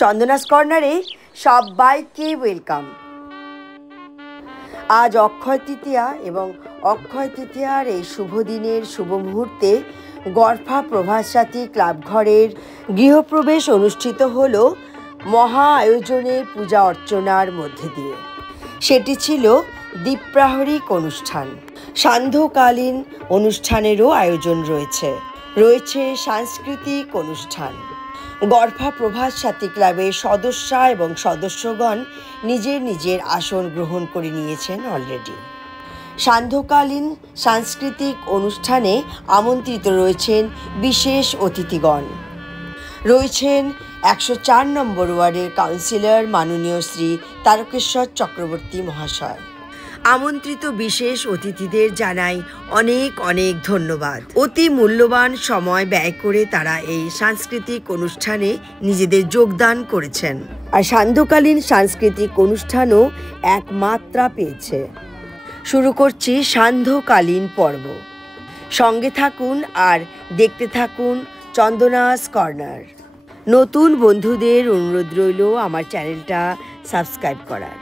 চন্দনাস কর্নারে সবাইকে ওয়েলকাম। আজ অক্ষয় তৃতীয়া এবং অক্ষয় তৃতীয়ার এই শুভ দিনের শুভ মুহূর্তে গর্ভা প্রভাতসাথী ক্লাব ঘরের গৃহপ্রবেশ অনুষ্ঠিত হল মহা আয়োজনে পূজা অর্চনার মধ্যে দিয়ে। সেটি ছিল দ্বীপ্রাহরিক অনুষ্ঠান। সান্ধ্যকালীন অনুষ্ঠানেরও আয়োজন রয়েছে সাংস্কৃতিক অনুষ্ঠান। গর্ভা প্রভাতসাথী ক্লাবের সদস্যা এবং সদস্যগণ নিজের নিজের আসন গ্রহণ করে নিয়েছেন অলরেডি। সান্ধ্যকালীন সাংস্কৃতিক অনুষ্ঠানে আমন্ত্রিত রয়েছেন বিশেষ অতিথিগণ। রয়েছেন 104 নম্বর ওয়ার্ডের কাউন্সিলর মাননীয় শ্রী তারকেশ্বর চক্রবর্তী মহাশয়। আমন্ত্রিত বিশেষ অতিথিদের জানাই অনেক অনেক ধন্যবাদ। অতি মূল্যবান সময় ব্যয় করে তারা এই সাংস্কৃতিক অনুষ্ঠানে নিজেদের যোগদান করেছেন। আর সান্ধ্যকালীন সাংস্কৃতিক অনুষ্ঠানও এক মাত্রা পেয়েছে। শুরু করছি সান্ধ্যকালীন পর্ব। সঙ্গে থাকুন আর দেখতে থাকুন চন্দনাস কর্নার। নতুন বন্ধুদের অনুরোধ রইল আমার চ্যানেলটা সাবস্ক্রাইব করার।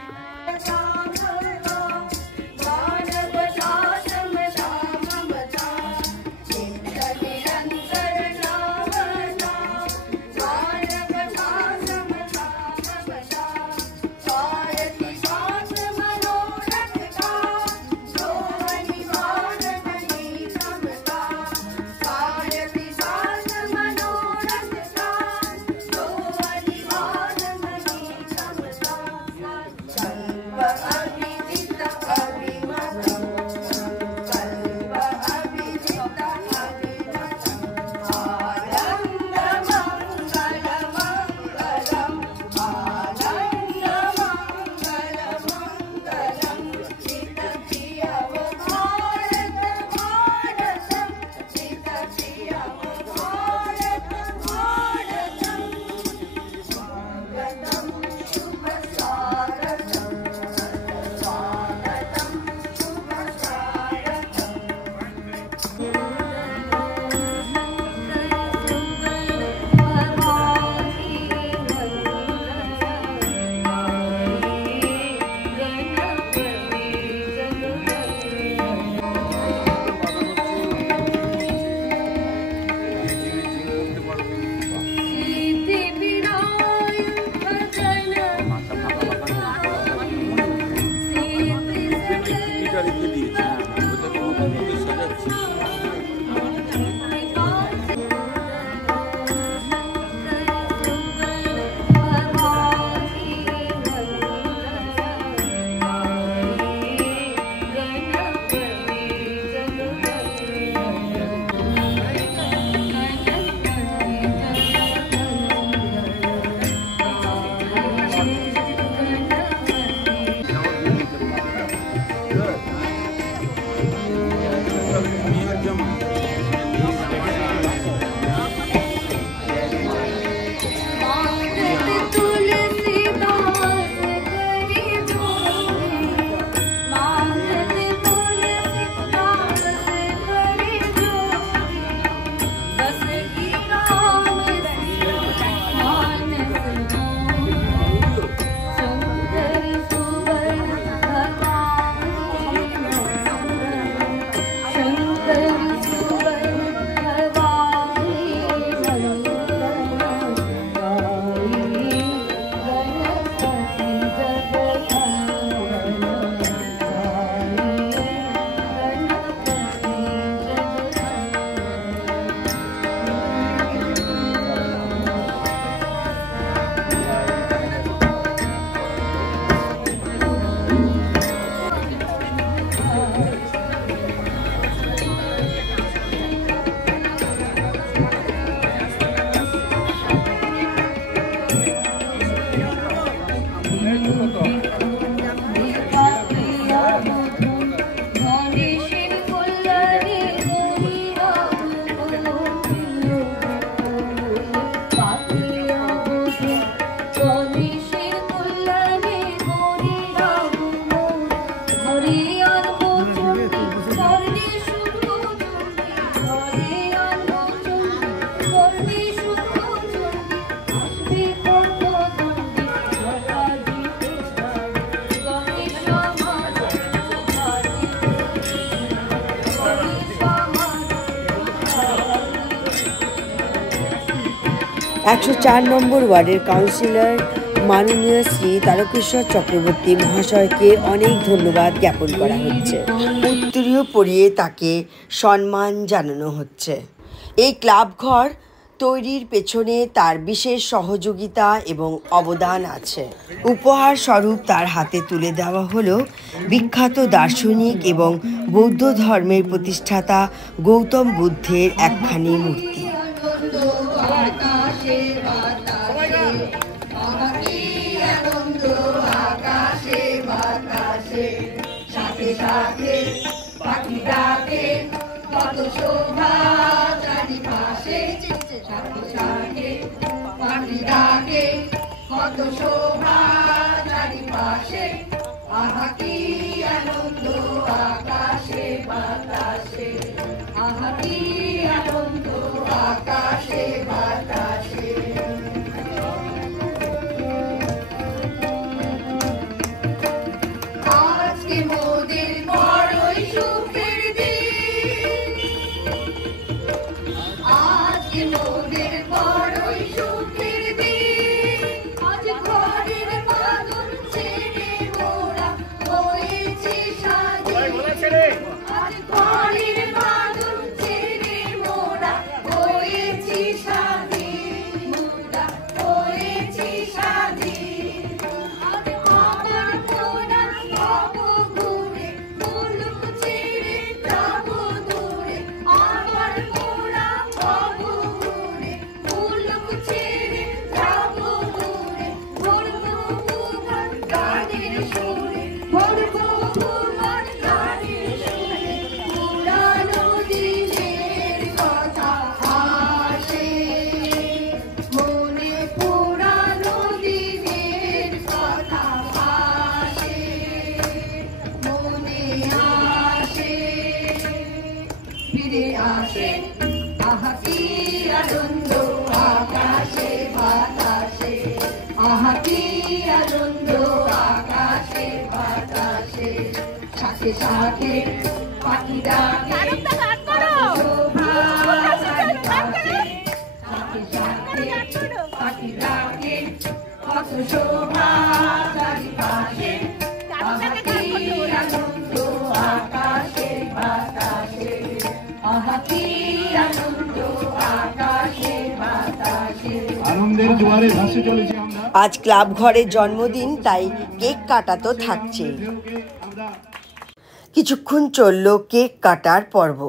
104 নম্বর ওয়ার্ডের কাউন্সিলর মাননীয় শ্রী তারকেশ্বর চক্রবর্তী মহাশয়কে অনেক ধন্যবাদ জ্ঞাপন করা হচ্ছে। উত্তরীয় পরিয়ে তাকে সম্মান জানানো হচ্ছে। এই ক্লাব ঘর তৈরির পেছনে তার বিশেষ সহযোগিতা এবং অবদান আছে। উপহার স্বরূপ তার হাতে তুলে দেওয়া হলো বিখ্যাত দার্শনিক এবং বৌদ্ধ ধর্মের প্রতিষ্ঠাতা গৌতম বুদ্ধের একখানি মূর্তি। কত শোভা চারিপাশে, আহা কি আনন্দ আকাশে বাতাসে, আহা কি আনন্দ আকাশে বাতাসে। আজকে মোদের বড়ই সুখের দিন, আজকে মোদের বড়ই সুখের দিন। আজ ঘরের বাঁধন ছেড়ে মোরা হয়েছি স্বাধীন, আজ ঘরের বাঁধন ছেড়ে মোরা হয়েছি স্বাধীন, মোরা হয়েছি স্বাধীন। আজ আমার মোরা সব ঘুরে মুলুক ছেড়ে যাব দূরে, আমার মোরা সব ঘুরে মুলুক ছেড়ে যাব দূরে। ভরবো ভুবন গানের সুরে, ভরবো ভুবন গানের সুরে, পুরানো দিনের কথা আসে মনে, পুরানো দিনের কথা আসে মনে, আসে ফিরে আসে। আহা কি আনন্দ আকাশে বাতাসে, আহা কি আনন্দ আকাশে বাতাসে। সাথে সাথে পাখি ডাকে, শোভা চারিপাশে, সাথে সাথে পাখি ডাকে, কত শোভা চারিপাশে, আহা কি আনন্দ আকাশে বাতাসে, আহা কি আনন্দ আকাশে বাতাসে। আনন্দের জোয়ারে ভাসে চলেছি আমরা। আজ ক্লাব ঘরের জন্মদিন, তাই কেক কাটা তো থাকছে। কিছুক্ষণ চলল কেক কাটার পর্ব।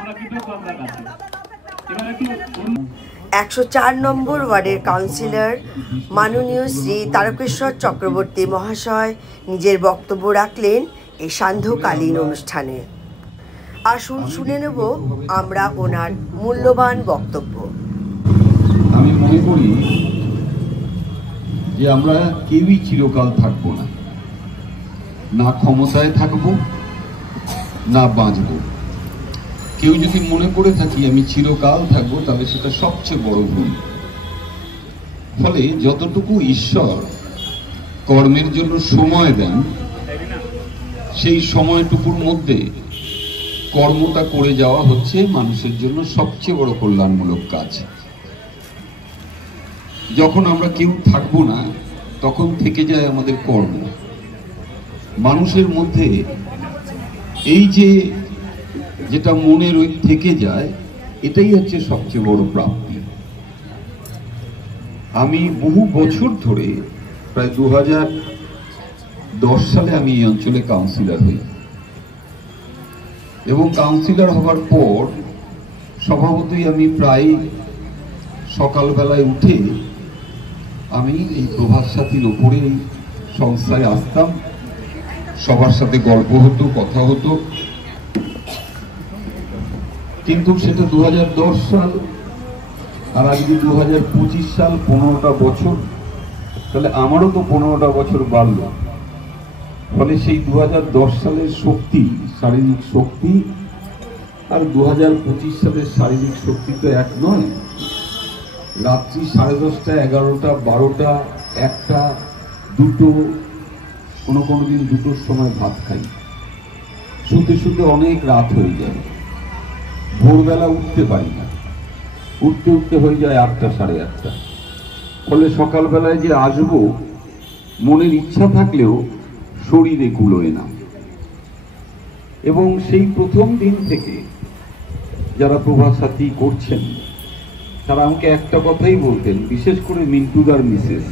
আমরা কৃতজ্ঞ আপনার কাছে। এবার একটু 104 নম্বর ওয়ার্ডের কাউন্সিলর মাননীয় শ্রী তারকেশ্বর চক্রবর্তী মহাশয় নিজের বক্তব্য রাখলেন এই সান্ধ্যকালীন অনুষ্ঠানে। আসুন শুনে নেব আমরা ওনার মূল্যবান বক্তব্য। আমি মনে করি যে আমরা কেউই চিরকাল থাকবো না, না ক্ষমতায় থাকবো না বাঁচবো। কেউ যদি মনে করে থাকি আমি চিরকাল থাকবো, তাহলে সেটা সবচেয়ে বড় ভুল। ফলে যতটুকু ঈশ্বর কর্মের জন্য সময় দেন, সেই সময়টুকুর মধ্যে কর্মটা করে যাওয়া হচ্ছে মানুষের জন্য সবচেয়ে বড় কল্যাণমূলক কাজ। যখন আমরা কেউ থাকবো না, তখন থেকে যায় আমাদের কর্ম। মানুষের মধ্যে এই যেটা মনের ওই থেকে যায়, এটাই হচ্ছে সবচেয়ে বড় প্রাপ্তি। আমি বহু বছর ধরে, প্রায় 2010 সালে আমি এই অঞ্চলে কাউন্সিলর হই, এবং কাউন্সিলর হওয়ার পর স্বভাবতই আমি প্রায় সকালবেলায় উঠে আমি এই প্রভাত সাথীর ওপরে এই সংস্থায় আসতাম। সবার সাথে গল্প হতো, কথা হতো। কিন্তু সেটা 2010 সাল, আর আজকে 2025 সাল, 15টা বছর। তাহলে আমারও তো 15টা বছর বাড়লো। ফলে সেই 2010 সালের শক্তি, শারীরিক শক্তি, আর 2025 সালের শারীরিক শক্তি তো এক নয়। রাত্রি 10:30, 11টা, 12টা, 1টা, 2টো, কোনো দিন 2টোর সময় ভাত খাই। শুতে শুতে অনেক রাত হয়ে যায়। ভোরবেলা উঠতে পারি না, উঠতে হয়ে যায় 8টা, 8:30। ফলে সকালবেলায় যে আসবো, মনের ইচ্ছা থাকলেও শরীরে কুলোয় না। এবং সেই প্রথম দিন থেকে যারা প্রভাত সাথী করছেন, তারা আমাকে একটা কথাই বলতেন, বিশেষ করে মিন্টুদার মিসেস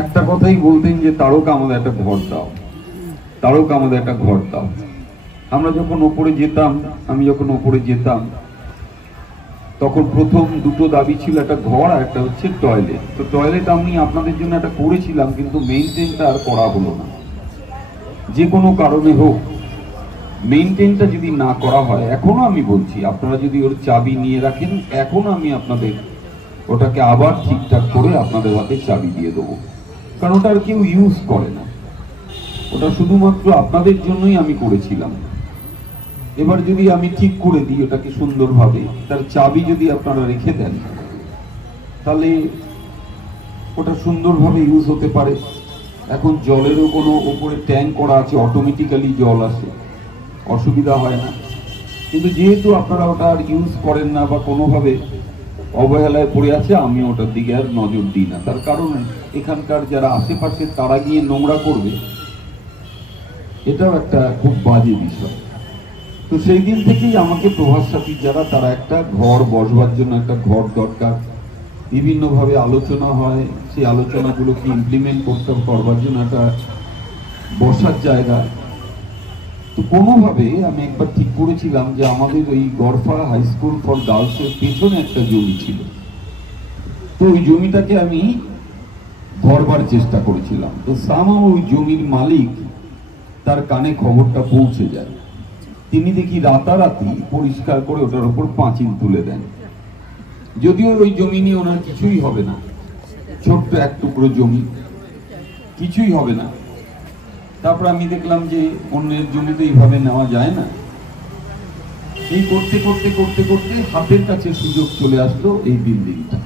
একটা কথাই বলতেন যে তারক আমাদের একটা ঘর দাও, তারক আমাদের একটা ঘর দাও। আমরা যখন ওপরে যেতাম, আমি যখন ওপরে যেতাম, তখন প্রথম দুটো দাবি ছিল, একটা ঘর আর একটা হচ্ছে টয়লেট। তো টয়লেট আমি আপনাদের জন্য একটা করেছিলাম, কিন্তু মেইনটেনটা আর করা হলো না। যে কোনো কারণে হোক, মেইনটেনটা যদি না করা হয়, এখনো আমি বলছি, আপনারা যদি ওর চাবি নিয়ে রাখেন, এখনো আমি আপনাদের ওটাকে আবার ঠিকঠাক করে আপনাদের হাতে চাবি দিয়ে দেবো। কারণ ওটা আর কেউ ইউজ করে না, ওটা শুধুমাত্র আপনাদের জন্যই আমি করেছিলাম। এবার যদি আমি ঠিক করে দিই ওটাকে সুন্দরভাবে, তার চাবি যদি আপনারা রেখে দেন, তাহলে ওটা সুন্দরভাবে ইউজ হতে পারে। এখন জলেরও কোনো উপরে ট্যাঙ্ক করা আছে, অটোমেটিক্যালি জল আসে, অসুবিধা হয় না। কিন্তু যেহেতু আপনারা ওটা আর ইউজ করেন না বা কোনোভাবে অবহেলায় পড়ে আছে, আমি ওটার দিকে আর নজর দিই না। তার কারণ এখানকার যারা আশেপাশে তারা গিয়ে নোংরা করবে, এটাও একটা খুব বাজে বিষয়। তো সেই দিন থেকেই আমাকে প্রভাত সাথী যারা, তারা একটা ঘর, বসবার জন্য একটা ঘর দরকার। বিভিন্নভাবে আলোচনা হয়, সেই আলোচনাগুলোকে ইমপ্লিমেন্ট করবার জন্য একটা বসার জায়গা। তো কোনোভাবে আমি একবার ঠিক করেছিলাম যে আমাদের ওই গড়ফা হাই স্কুল ফর গার্লসের পেছনে একটা জমি ছিল, তো ওই জমিটাকে আমি ধরবার চেষ্টা করেছিলাম। তো সামহাও ওই জমির মালিক, তার কানে খবরটা পৌঁছে যায়। তিনি দেখি রাতারাতি পরিষ্কার করে ওটার উপর পাঁচিল তুলে দেন। যদিও ওই জমি নিয়ে ওনার কিছুই হবে না, ছোট্ট এক টুকরো জমি, কিছুই হবে না। তারপর আমি দেখলাম যে অন্যের জমিতে এইভাবে নেওয়া যায় না। এই করতে করতে করতে করতে হাতের কাছে সুযোগ চলে আসলো এই বিল্ডিংটা।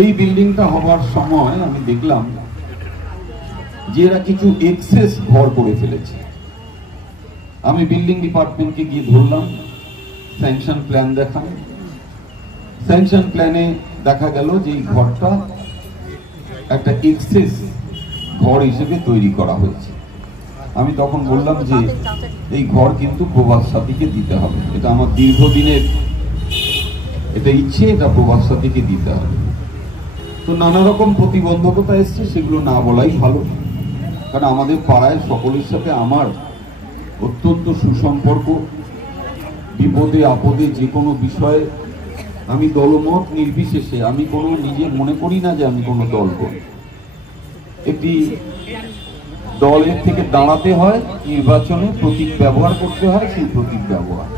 এই বিল্ডিংটা হবার সময় আমি দেখলাম যে এরা কিছু এক্সেস ঘর করে ফেলেছে। আমি বিল্ডিং ডিপার্টমেন্টকে গিয়ে ধরলাম, স্যাংশন প্ল্যান দেখান। স্যাংশন প্ল্যানে দেখা গেল যে এই ঘরটা একটা এক্সেস ঘর হিসেবে তৈরি করা হয়েছে। আমি তখন বললাম যে এই ঘর কিন্তু প্রভাত সাথীকে দিতে হবে, এটা আমার দীর্ঘদিনের এটা ইচ্ছে, এটা প্রভাত সাথীকে দিতে হবে। তো নানা রকম প্রতিবন্ধকতা এসছে, সেগুলো না বলাই ভালো। কারণ আমাদের পাড়ায় সকলের সাথে আমার অত্যন্ত সুসম্পর্ক, বিপদে আপদে যে কোনো বিষয়ে আমি দলমত নির্বিশেষে আমি কোনো নিজে মনে করি না যে আমি কোনো দল করি। একটি দলের থেকে দাঁড়াতে হয়, নির্বাচনে প্রতীক ব্যবহার করতে হয়, সেই প্রতীক ব্যবহার।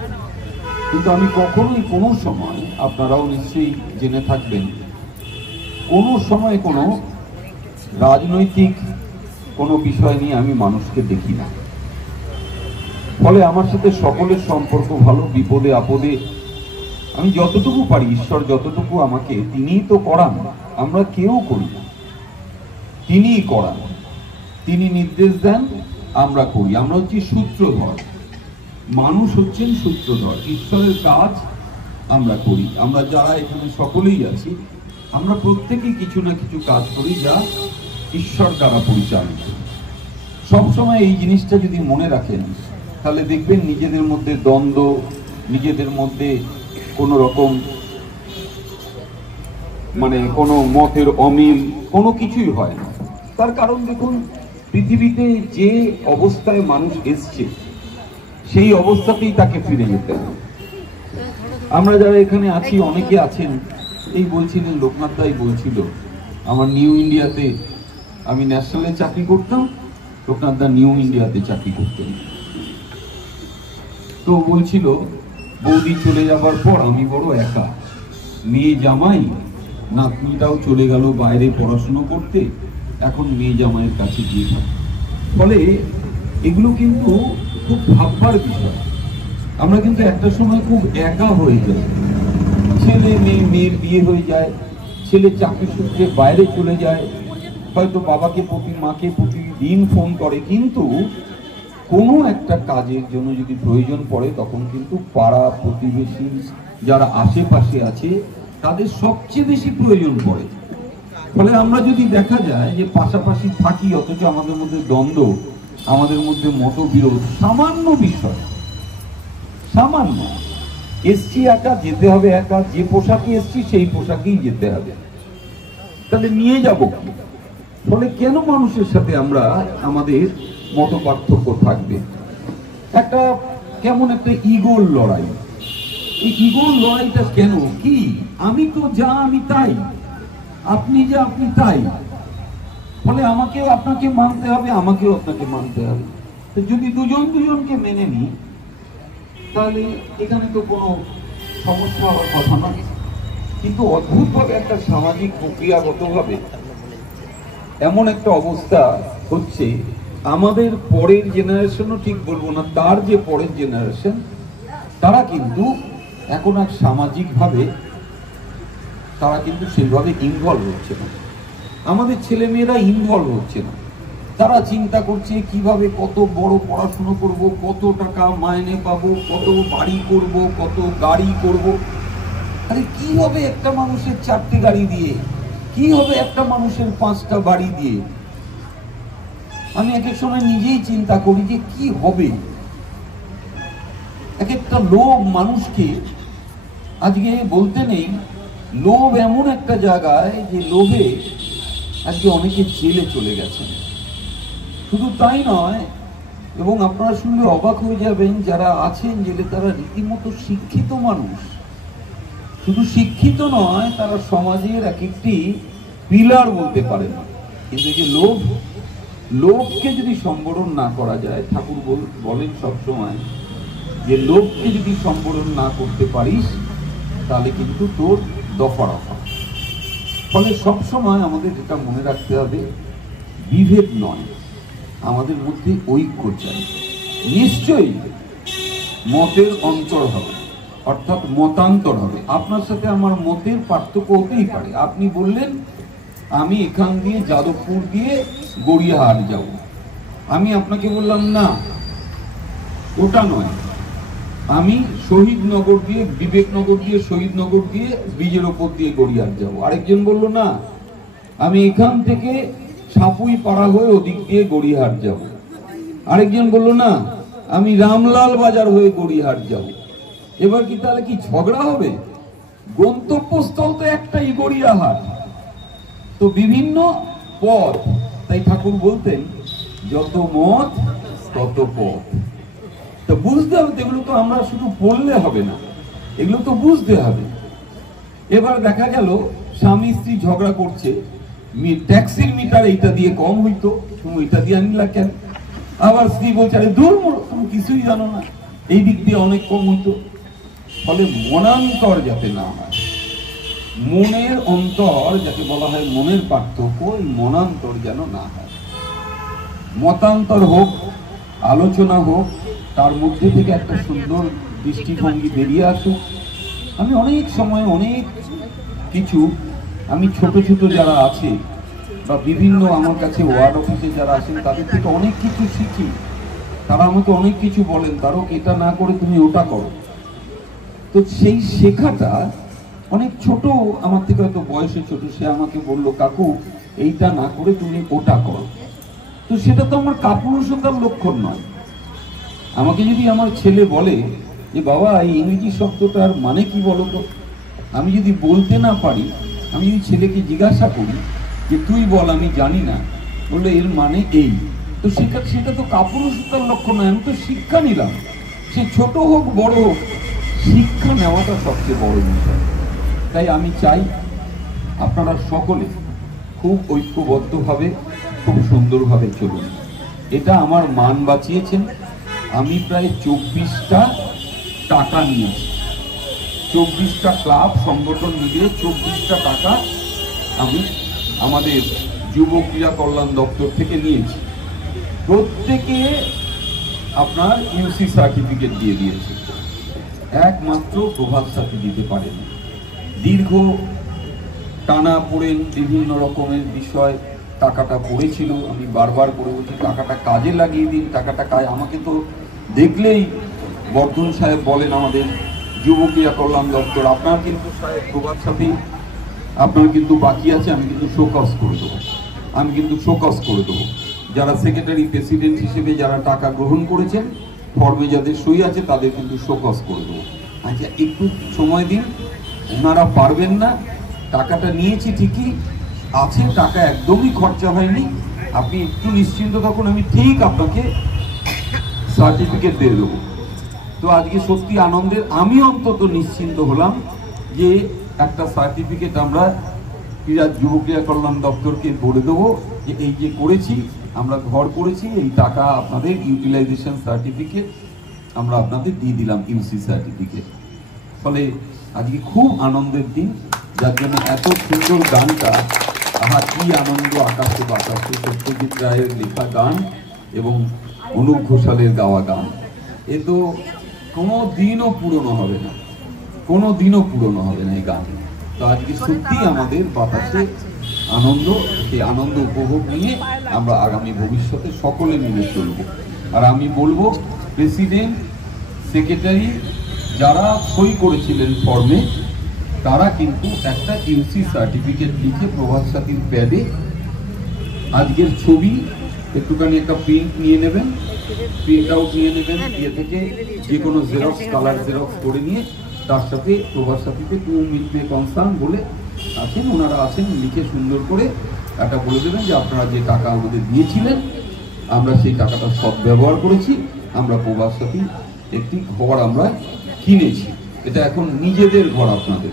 কিন্তু আমি কখনোই কোনো সময়, আপনারাও নিশ্চয়ই জেনে থাকবেন, কোনো সময় কোনো রাজনৈতিক কোনো বিষয় নিয়ে আমি মানুষকে দেখি না। ফলে আমার সাথে সকলের সম্পর্ক ভালো। বিপদে আপদে আমি যতটুকু পারি, ঈশ্বর যতটুকু আমাকে, তিনিই তো করান, আমরা কেউ করি না, তিনিই করান, তিনি নির্দেশ দেন, আমরা করি। আমরা হচ্ছি সূত্রধর, মানুষ হচ্ছেন সূত্রধর, ঈশ্বরের কাজ আমরা করি। আমরা যারা এখানে সকলেই আছি, আমরা প্রত্যেকেই কিছু না কিছু কাজ করি যা ঈশ্বর দ্বারা পরিচালিত। সবসময় এই জিনিসটা যদি মনে রাখেন, তাহলে দেখবেন নিজেদের মধ্যে দ্বন্দ্ব, নিজেদের মধ্যে কোনো রকম মানে কোনো মতের অমিল, কোনো কিছুই হয় না। তার কারণ দেখুন, পৃথিবীতে যে অবস্থায় মানুষ এসছে সেই অবস্থাতেই তাকে ফিরে যেতে হবে। আমরা যারা এখানে আছি, অনেকে আছেন, এই বলছিলেন, লোকনাথ দাই বলছিল, আমার নিউ ইন্ডিয়াতে আমি ন্যাশনালে চাকরি করতাম, লোকনাথ দা নিউ ইন্ডিয়াতে চাকরি করতেন। তো বলছিল, বৌদি চলে যাবার পর আমি বড় একা, মেয়ে জামাই, নাতনিটাও চলে গেল বাইরে পড়াশুনো করতে, এখন মেয়ে জামাইয়ের কাছে গিয়ে থাকে। ফলে এগুলো কিন্তু খুব ভাববার বিষয়। আমরা কিন্তু একটা সময় খুব একা হয়ে যাই। ছেলে মেয়ে, মেয়ের বিয়ে হয়ে যায়, ছেলে চাকরি সূত্রে বাইরে চলে যায়, হয়তো বাবাকে মাকে প্রতিদিন ফোন করে, কিন্তু কোনো একটা কাজের জন্য যদি প্রয়োজন পড়ে তখন কিন্তু পাড়া প্রতিবেশী যারা আশেপাশে আছে তাদের সবচেয়ে বেশি প্রয়োজন পড়ে। ফলে আমরা যদি দেখা যায় যে পাশাপাশি থাকি, অথচ আমাদের মধ্যে দ্বন্দ্ব, আমাদের মধ্যে মতবিরোধ, সামান্য বিষয়, সামান্য, এসছি একা, যেতে হবে একা, যে পোশাকে এসছি সেই পোশাকেই যেতে হবে, তাহলে নিয়ে যাব কি? ফলে কেন মানুষের সাথে আমরা আমাদের মত পার্থক্য থাকবে? একটা কেমন একটা ইগোর লড়াই। এই ইগোর লড়াইটা কেন? কি আমি তো যা আমি তাই, আপনি যা আপনি তাই, ফলে আমাকেও আপনাকে মানতে হবে, আমাকেও আপনাকে মানতে হবে। তো যদি দুজন দুজনকে মেনে নিই, তাহলে এখানে তো কোনো সমস্যা হওয়ার কথা না। কিন্তু অদ্ভুতভাবে একটা সামাজিক প্রক্রিয়াগতভাবে এমন একটা অবস্থা হচ্ছে, আমাদের পরের জেনারেশনও ঠিক বলবো না, তার যে পরের জেনারেশন, তারা কিন্তু এখন আর সামাজিকভাবে তারা কিন্তু সেইভাবে ইনভলভ হচ্ছে না। আমাদের ছেলে মেয়েরা ইনভলভ হচ্ছে না। তারা চিন্তা করছে কিভাবে কত বড় পড়াশুনো করব, কত টাকা মাইনে পাবো, কত বাড়ি করব, কত গাড়ি করব। আরে কি হবে একটা মানুষের 4টে গাড়ি দিয়ে? কি হবে একটা মানুষের 5টা বাড়ি দিয়ে? আমি এক এক সময় নিজেই চিন্তা করি যে কি হবে। এক একটা লোভ মানুষকে, আজকে বলতে নেই, লোভ এমন একটা জায়গায় যে লোভে আজকে অনেকে জেলে চলে গেছেন। শুধু তাই নয়, এবং আপনারা শুনলে অবাক হয়ে যাবেন, যারা আছেন জেলে তারা রীতিমতো শিক্ষিত মানুষ। শুধু শিক্ষিত নয়, তারা সমাজের এক একটি পিলার বলতে পারেন। কিন্তু যে লোভকে যদি সম্বরণ না করা যায়, ঠাকুর বলেন সবসময় যে লোভকে যদি সম্বরণ না করতে পারিস তাহলে কিন্তু তোর দফা রফা। ফলে সবসময় আমাদের যেটা মনে রাখতে হবে, বিভেদ নয়, আমাদের মধ্যে ঐক্য চাই। নিশ্চয়ই মতের অন্তর হবে, অর্থাৎ মতান্তর হবে। আপনার সাথে আমার মতের পার্থক্য হতেই পারে। আপনি বললেন আমি এখান দিয়ে যাদবপুর দিয়ে গড়িয়াহাট যাব, আমি আপনাকে বললাম না ওটা নয়, আমি শহীদনগর দিয়ে, বিবেকনগর দিয়ে, শহীদনগর দিয়ে, ব্রিজের ওপর দিয়ে গড়িয়াহাট যাব। আরেকজন বলল না আমি এখান থেকে ছাপুই পাড়া হয়ে ওদিক দিয়ে গড়িয়াহাট যাব। আরেকজন বলল না আমি রামলাল বাজার হয়ে গড়িয়াহাট যাব। এবার কি তাহলে কি ঝগড়া হবে? গন্তব্যস্থল তো একটাই, গড়িয়াহাট। তো বিভিন্ন পথ, তাই ঠাকুর বলতেন যত মত তত পথ। তো বুঝতে হবে, এগুলো তো আমরা শুধু পড়লে হবে না, এগুলো তো বুঝতে হবে। এবার দেখা গেল স্বামী স্ত্রী ঝগড়া করছে, ট্যাক্সির মিটার এইটা দিয়ে কম হইতো, তুমি এটা দিয়ে আনিলা কেন? আবার স্ত্রী বলছে আরে দূর তুমি কিছুই জানো না, এই দিক দিয়ে অনেক কম হইতো। ফলে মনান্তর যাতে না হয়, মনের অন্তর যাকে বলা হয় মনের পার্থক্য, এই মনান্তর যেন না হয়। মতান্তর হোক, আলোচনা হোক, তার মধ্যে থেকে একটা সুন্দর দৃষ্টিভঙ্গি বেরিয়ে আসুক। আমি অনেক সময় অনেক কিছু, আমি ছোট ছোট যারা আছে বা বিভিন্ন আমার কাছে ওয়ার্ড অফিসে যারা আসেন তাদের থেকে অনেক কিছু শিখি। তারা আমাকে অনেক কিছু বলেন, তারও এটা না করে তুমি ওটা করো। তো সেই শেখাটা অনেক ছোট, আমার থেকে হয়তো বয়সে ছোট, সে আমাকে বললো কাকু এইটা না করে তুমি ওটা করো। তো সেটা তো আমার কাপুরুষতার লক্ষণ নয়। আমাকে যদি আমার ছেলে বলে যে বাবা এই ইংরেজি শব্দটার মানে কি বলো তো, আমি যদি বলতে না পারি, আমি যদি ছেলেকে জিজ্ঞাসা করি যে তুই বল আমি জানি না, বললে এর মানে এই, তো সেটা তো কাপুরুষতার লক্ষণ নয়। আমি তো শিক্ষা নিলাম, সে ছোট হোক বড় হোক, শিক্ষা নেওয়াটা সবচেয়ে বড় বিষয়। তাই আমি চাই আপনারা সকলে খুব ঐক্যবদ্ধভাবে খুব সুন্দরভাবে চলুন। এটা আমার মান বাঁচিয়েছেন। আমি প্রায় 24টা টাকা নিয়েছি, 24টা ক্লাব সংগঠন মিলিয়ে 24টা টাকা আমি আমাদের যুব ক্রীড়া কল্যাণ দপ্তর থেকে নিয়েছি। প্রত্যেকে আপনার ইউসি সার্টিফিকেট দিয়ে দিয়েছে, একমাত্র প্রভাত সাথী দিতে পারেনি। দীর্ঘ টানা পড়েন বিভিন্ন রকমের বিষয়, টাকাটা পড়েছিল। আমি বারবার করে বলছি টাকাটা কাজে লাগিয়ে দিন, টাকাটা আমাকে তো দেখলেই বর্ধন সাহেব বলেন আমাদের যুব ক্রীড়া কল্যাণ দপ্তর, আপনার কিন্তু সাহেব প্রভাত সাথী আপনার কিন্তু বাকি আছে, আমি কিন্তু শোকজ করে দেবো, আমি কিন্তু শোকজ করে দেবো। যারা সেক্রেটারি প্রেসিডেন্ট হিসেবে যারা টাকা গ্রহণ করেছেন, ফর্মে যাদের সই আছে তাদের কিন্তু শোকজ করে দেবো। আচ্ছা একটু সময় দিন, ওনারা পারবেন না, টাকাটা নিয়েছি ঠিকই আছে, টাকা একদমই খরচা হয়নি, আপনি একটু নিশ্চিন্ত থাকুন, আমি ঠিক আপনাকে সার্টিফিকেট দিয়ে দেবো। তো আজকে সত্যি আনন্দের, আমি অন্তত নিশ্চিন্ত হলাম যে একটা সার্টিফিকেট আমরা যুব ক্রীড়া কল্যাণ দপ্তরকে বলে দেবো যে এই যে করেছি আমরা, ঘর করেছি, এই টাকা আপনাদের ইউটিলাইজেশন সার্টিফিকেট আমরা আপনাদের দিয়ে দিলাম, ইউসি সার্টিফিকেট। ফলে আজকে খুব আনন্দের দিন, যার জন্য এত সুন্দর গানটা, আহা কি আনন্দ আকাশে বাতাসে, সত্যজিৎ রায়ের লেখা গান এবং অনুপ ঘোষালের গাওয়া গান, এ তো কোনো দিনও পুরনো হবে না, কোনো দিনও পুরনো হবে না এই গান। তো আজকে সত্যি আমাদের বাতাসে আনন্দ, সেই আনন্দ উপভোগ নিয়ে আমরা আগামী ভবিষ্যতে সকলে মিলে চলব। আর আমি বলবো প্রেসিডেন্ট সেক্রেটারি যারা সই করেছিলেন ফর্মে, তারা কিন্তু একটা ইউসি সার্টিফিকেট লিখে প্রভাত সাথীর প্যাডে আজকের ছবি একটুখানি একটা প্রিন্ট নিয়ে নেবেন, প্রিন্ট আউট নিয়ে নেবেন, ইয়ে থেকে যে কোনো জেরক্স, কালার জেরক্স করে নিয়ে তার সাথে প্রভাত সাথীতে টু মিটবে কনসার্ন বলে আছেন, ওনারা আছেন, লিখে সুন্দর করে একটা বলে দেবেন যে আপনারা যে টাকা আমাদের দিয়েছিলেন আমরা সেই টাকাটা সৎ ব্যবহার করেছি, আমরা প্রভাত সাথী একটি ঘর আমরা কিনেছি, এটা এখন নিজেদের ঘর আপনাদের।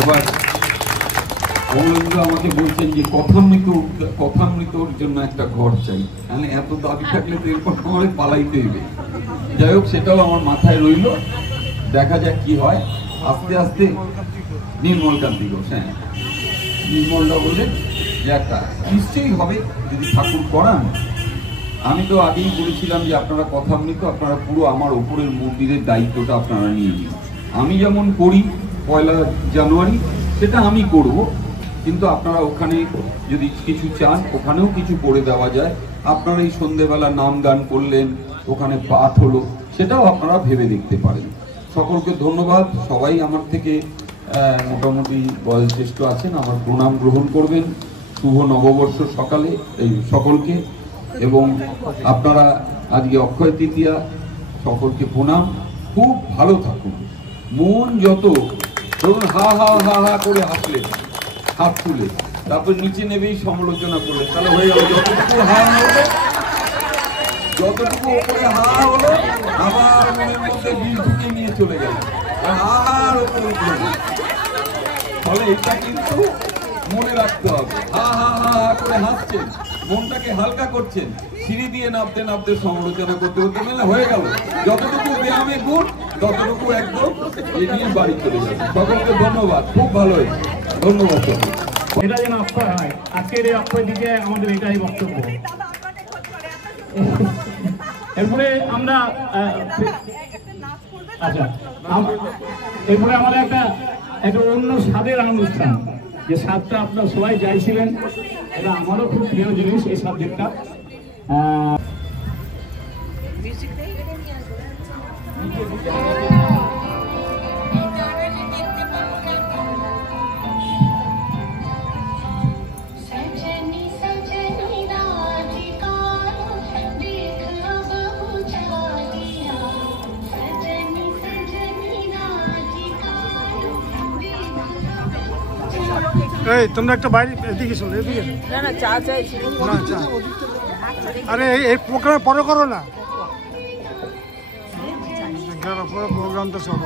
এবার আমাকে বলছেন যে কথামৃতর জন্য একটা ঘর চাই, মানে এত দাবি থাকলে তো এরপর আমার পালাইতে হইবে। যাই হোক, সেটাও আমার মাথায় রইল, দেখা যাক কি হয়। আস্তে আস্তে নির্মলকান্তি ঘোষ, হ্যাঁ নির্মলদা বললেন যে একটা নিশ্চয়ই হবে যদি ঠাকুর করান। আমি তো আগেই বলেছিলাম যে আপনারা কথামৃত, আপনারা পুরো আমার ওপরের মন্দিরের দায়িত্বটা আপনারা নিয়ে নিন। আমি যেমন করি 1 জানুয়ারি সেটা আমি করব, কিন্তু আপনারা ওখানে যদি কিছু চান ওখানেও কিছু করে দেওয়া যায়। আপনারা এই সন্ধ্যেবেলা নাম গান করলেন, ওখানে পাঠ হলো, সেটাও আপনারা ভেবে দেখতে পারেন। সকলকে ধন্যবাদ। সবাই আমার থেকে মোটামুটি বয়োজ্যেষ্ঠ আছেন, আমার প্রণাম গ্রহণ করবেন। শুভ নববর্ষ সকালে এই সকলকে, এবং আপনারা আজকে অক্ষয় তৃতীয়া, সকলকে প্রণাম। খুব ভালো থাকুন, মন যত ধরুন হা হা হা হা করে হাসলে, হাত তুলে তারপর নিচে নেবেই সমালোচনা করলে, তাহলে হয়ে গেল। যতটুকু হা হবে, যতটুকু ওপরে হা হলো আবার মনের মধ্যে বিষ ঢুকিয়ে নিয়ে চলে গেল, আর ওপরে উঠলো না। ফলে এটা কিন্তু মনে রাখতে হবে। হা হা হা হা করে হাসছেন, মনটাকে হালকা করছেন, সিঁড়ি দিয়ে নামতে নামতে সমালোচনা করতে করতে মেলা হয়ে গেল। যতটুকু ব্যায়ামে গুণ ততটুকু একদম এগিয়ে বাড়ি চলে গেল। সকলকে ধন্যবাদ, খুব ভালো হয়েছে, ধন্যবাদ। এটা যেন অক্ষয় হয়, আজকের এই অক্ষয় দিকে আমাদের এটাই বক্তব্য। এরপরে আমরা আচ্ছা, এরপরে আমাদের একটা অন্য স্বাদের অনুষ্ঠান, যে স্বাদটা আপনারা সবাই চাইছিলেন, এটা আমারও খুব প্রিয় জিনিস এই সাবজেক্টটা। এই তোমরা একটা বাইরে এদিকে চলো, এদিকে না চা চাইছি না চা। আরে এই প্রোগ্রাম পরে করো না, পরে প্রোগ্রামটা সব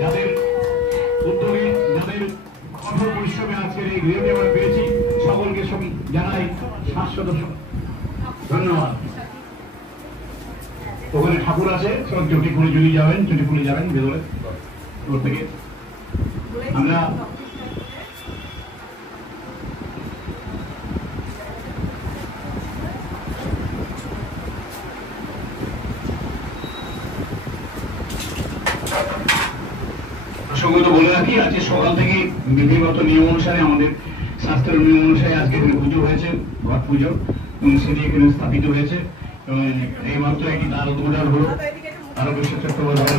যাদের উদ্যোগে, যাদের কঠোর পরিশ্রমে আজকের এই গৃহটি আমরা পেয়েছি, সদস্য। ধন্যবাদ। ওখানে ঠাকুর আছে, সব চটি খুলে যাবেন ভেতরে ওর থেকে। আমরা প্রসঙ্গত বলে রাখি, আজকে সকাল থেকে বিধিগত নিয়ম অনুসারে, আমাদের শাস্ত্রের নিয়ম অনুসারে আজকে এখানে পুজো হয়েছে, ঘট পুজো, এবং সেটি এখানে স্থাপিত হয়েছে। এবং এই মাত্র একটি দ্বার উদ্বোধন হলো তারকেশ্বর চক্রবর্তী।